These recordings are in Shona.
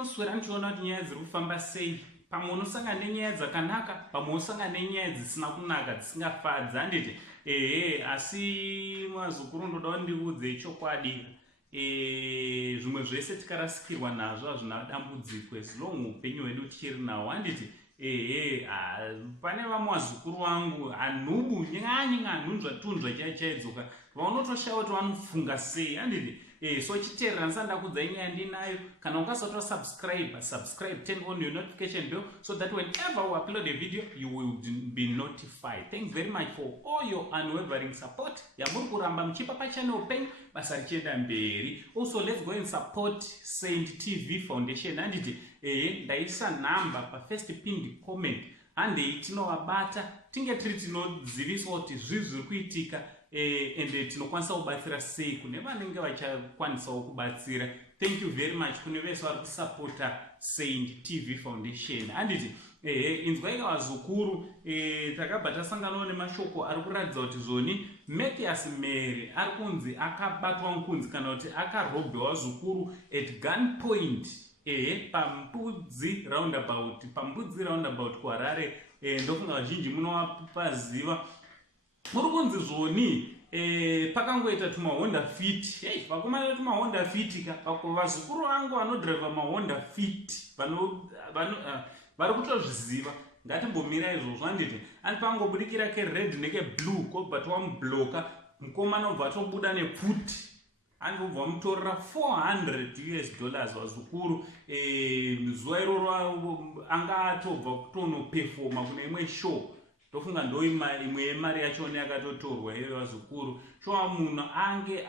ndinoswera ndichiona kuti nyaya dziri kufamba sei. Pamwe unosangana nenyaya dzakanaka, pamwe unosangana nenyaya dzisina kunaka, dzisingafadzi. Handiti asi mazukuru ndoda kuti ndiudze chokwadi. Zvimwe zvese tikarasikirwa nazvo hazvina dambudziko as long upenyu hwedu tichiri nawo. Handiti pane vamwe vazukuru vangu hanhubu nyanyanyanhunzva tunzva chaidzoka vaunotoshawa kuti vanofunga sei. Handiti so chiteerera ndisanda kudzai nyaya ndinayo. Kana ukasati subscribe, turn on your notification bell so that whenever we upload a video you will be notified. Thanks very much for all your unwavering support. Yamuri kuramba muchipa pachannel penyu basa richienda mberi. Also let's go and support Saint TV Foundation. Handiti ndaisa namba pa first pinned comment. Handei tinovabata tinge tiri tinoziviswa kuti zviri kuitika ende tinokwanisa kubatsira sei kune vanenge vachakwanisawo kubatsira. Thank you very much kune vese vari kusapota Saint TV Foundation. Handiti inzwai vazukuru, takabva tasanganawo nemashoko ari kuratidza kuti zvoni Matthias Mary ari kunzi akabatwa nkunzi kana kuti akarobhewa zukuru at gunpoint pambudzi roundabout kuHarare. Ndofunga vazhinji munovaziva. Muri kunzi zvoni pakangoita tumahonda fit. Vakomana tumahonda fit vazukuru vangu vanodhiraivha mahonda fit vari kutozviziva. Ngatimbomira izvozvo. Handiti andipangobudikira kered nekeblue kobva twamubhloka mukomana obva atobuda nepfuti. Andobva mutorera $400 vazukuru. Zuva iroro anga atobva kutonopefoma kune imwe show. Tofunga ndo imwe yemari yacho yakatotorwa iwe vazukuru. Shova munhu ange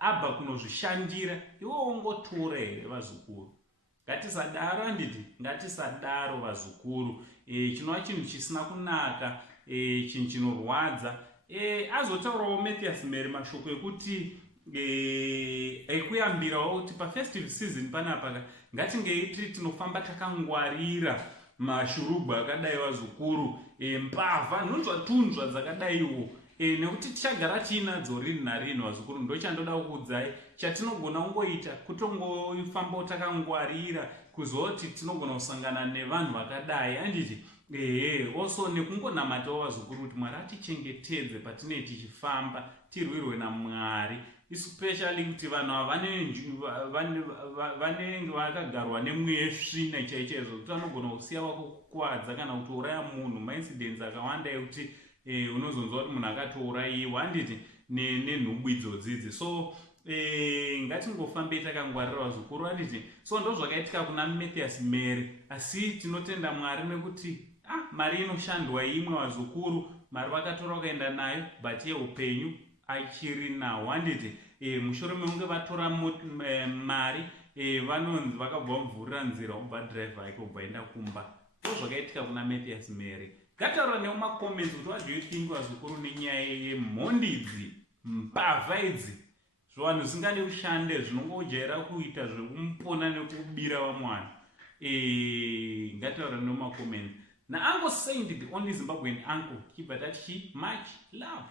abva kunozvishandira iwe ongotora here vazukuru. Ngatisadaro. Handiti ngatisadaro vazukuru. Chinova chinhu chisina kunaka, chinhu chinorwadza. Azotaurawo Matthias Mary mashoko ekuti ekuyambirawo kuti pafestive season panapa ngatingei tiri tinofamba takangwarira mashurugwa akadai vazukuru, mbavha nhunzva dzakadaiwo, nekuti tichagara tiinadzo rini narini vazukuru. Ndochandoda kukuudzai chatinogona kungoita kutongoifambawo takangwarira kuzoti tinogona kusangana nevanhu vakadai. Handiti also nekungonamatawo vazukuru kuti Mwari atichengetedze patinenge tichifamba tirwirwe naMwari, especially kuti vanhu ava vanenge vakagarwa nemweya svina chaizvo kuti vanogona kusiya vakukwadza kana kutouraya munhu. Maincidents akawanda ekuti unozonzwa kuti munhu akatourayiwa. Handiti nenhubu idzodzidzi. So ngatingofambei takangwarira vazukuru. Handiti so ndo zvakaitika kuna Matthias Mary, asi tinotenda Mwari nekuti mari inoshandwa imwe vazukuru. Mari vakatora vakaenda nayo but yeupenyu achiri nawo. Handiti mushure mekunge vatora mari vanonzi vakabva muvhurira nzira obva dhiraivha yake obva enda kumba. Ndo zvakaitika kuna Matthias Mary. Ngataura nemumacomments kuti what do you think vazukuru nenyaya yemhondi idzi, mbavha idzi, zvanhu zvisingade kushande zvinongojaira kuita zvekumupona nekubira vamwana. Ngataura nemumacomments. Na Uncle Saint, the only Zimbabwean uncle, keep that much love.